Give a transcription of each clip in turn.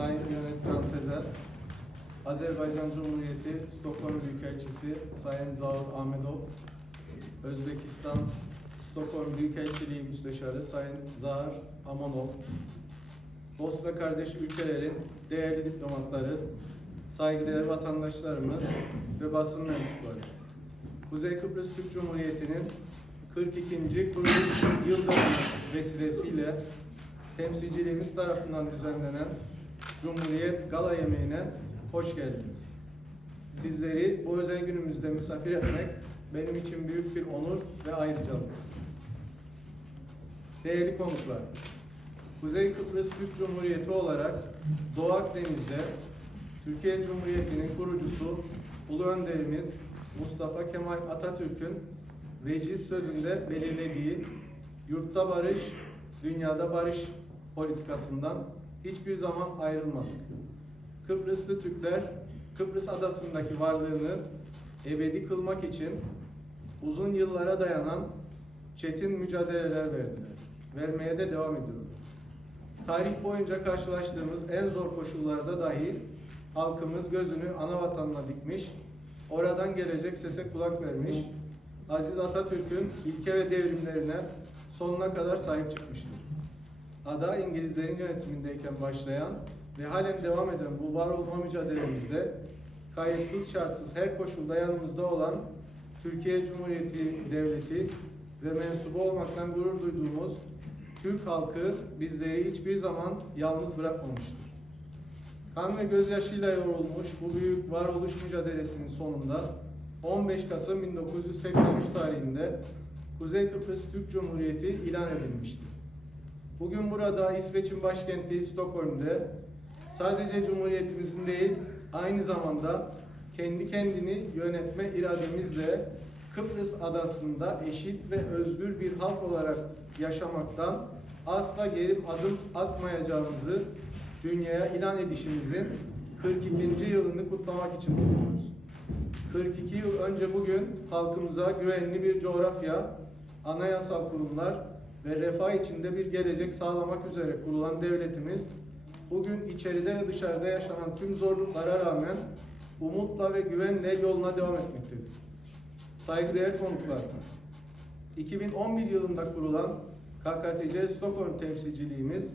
Sayın Mehmet Can Tezer, Azerbaycan Cumhuriyeti Stockholm Büyükelçisi Sayın Zahur Ahmedov, Özbekistan Stockholm Büyükelçiliği Müsteşarı Sayın Zahar Amanov, dost ve kardeş ülkelerin değerli diplomatları, saygıdeğer vatandaşlarımız ve basın mensupları. Kuzey Kıbrıs Türk Cumhuriyeti'nin 42. kuruluş yıl dönümü vesilesiyle temsilciliğimiz tarafından düzenlenen Cumhuriyet Gala Yemeği'ne hoş geldiniz. Sizleri bu özel günümüzde misafir etmek benim için büyük bir onur ve ayrıcalık. Değerli konuklar, Kuzey Kıbrıs Türk Cumhuriyeti olarak Doğu Akdeniz'de Türkiye Cumhuriyeti'nin kurucusu Ulu Önderimiz Mustafa Kemal Atatürk'ün veciz sözünde belirlediği yurtta barış, dünyada barış politikasından hiçbir zaman ayrılmadık. Kıbrıslı Türkler Kıbrıs adasındaki varlığını ebedi kılmak için uzun yıllara dayanan çetin mücadeleler verdiler. Vermeye de devam ediyorlar. Tarih boyunca karşılaştığımız en zor koşullarda dahi halkımız gözünü ana vatanına dikmiş, oradan gelecek sese kulak vermiş, Aziz Atatürk'ün ilke ve devrimlerine sonuna kadar sahip çıkmıştır. Ada İngilizlerin yönetimindeyken başlayan ve halen devam eden bu var olma mücadelemizde kayıtsız şartsız her koşulda yanımızda olan Türkiye Cumhuriyeti Devleti ve mensubu olmaktan gurur duyduğumuz Türk halkı bizleri hiçbir zaman yalnız bırakmamıştır. Kan ve gözyaşıyla yoğrulmuş bu büyük varoluş mücadelesinin sonunda 15 Kasım 1983 tarihinde Kuzey Kıbrıs Türk Cumhuriyeti ilan edilmiştir. Bugün burada İsveç'in başkenti Stockholm'de sadece Cumhuriyetimizin değil aynı zamanda kendi kendini yönetme irademizle Kıbrıs adasında eşit ve özgür bir halk olarak yaşamaktan asla geri adım atmayacağımızı dünyaya ilan edişimizin 42. yılını kutlamak için bulunuyoruz. 42 yıl önce bugün halkımıza güvenli bir coğrafya, anayasal kurumlar ve refah içinde bir gelecek sağlamak üzere kurulan devletimiz bugün içeride ve dışarıda yaşanan tüm zorluklara rağmen umutla ve güvenle yoluna devam etmektedir. Saygıdeğer konuklar, 2011 yılında kurulan KKTC Stockholm temsilciliğimiz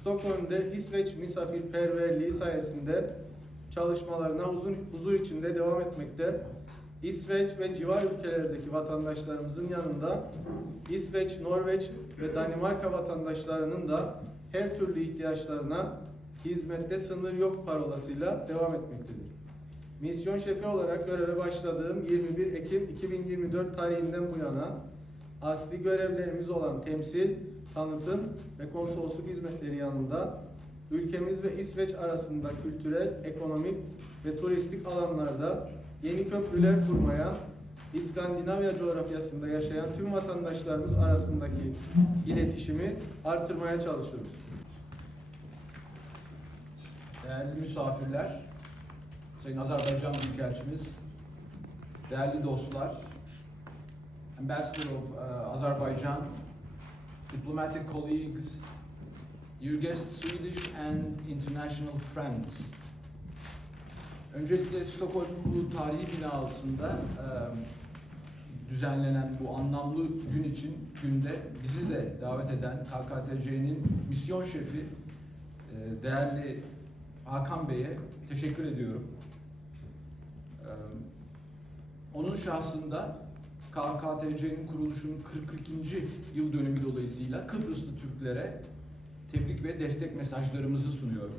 Stockholm'de İsveç misafirperverliği sayesinde çalışmalarına huzur, huzur içinde devam etmekte. İsveç ve civar ülkelerdeki vatandaşlarımızın yanında İsveç, Norveç ve Danimarka vatandaşlarının da her türlü ihtiyaçlarına hizmette sınır yok parolasıyla devam etmektedir. Misyon şefi olarak göreve başladığım 21 Ekim 2024 tarihinden bu yana asli görevlerimiz olan temsil, tanıtım ve konsolosluk hizmetleri yanında ülkemiz ve İsveç arasında kültürel, ekonomik ve turistik alanlarda yeni köprüler kurmaya, İskandinavya coğrafyasında yaşayan tüm vatandaşlarımız arasındaki iletişimi artırmaya çalışıyoruz. Değerli misafirler, Sayın Azerbaycan Büyükelçimiz, değerli dostlar, Ambassador of uh, Azerbaijan, diplomatic colleagues, dear guests, Swedish and international friends. Öncelikle Stockholm tarihi binasında e, düzenlenen bu anlamlı gün için günde bizi de davet eden KKTC'nin misyon şefi e, değerli Hakan Bey'e teşekkür ediyorum. Ee, Onun şahsında KKTC'nin kuruluşunun 42. yıl dönümü dolayısıyla Kıbrıslı Türklere tebrik ve destek mesajlarımızı sunuyorum.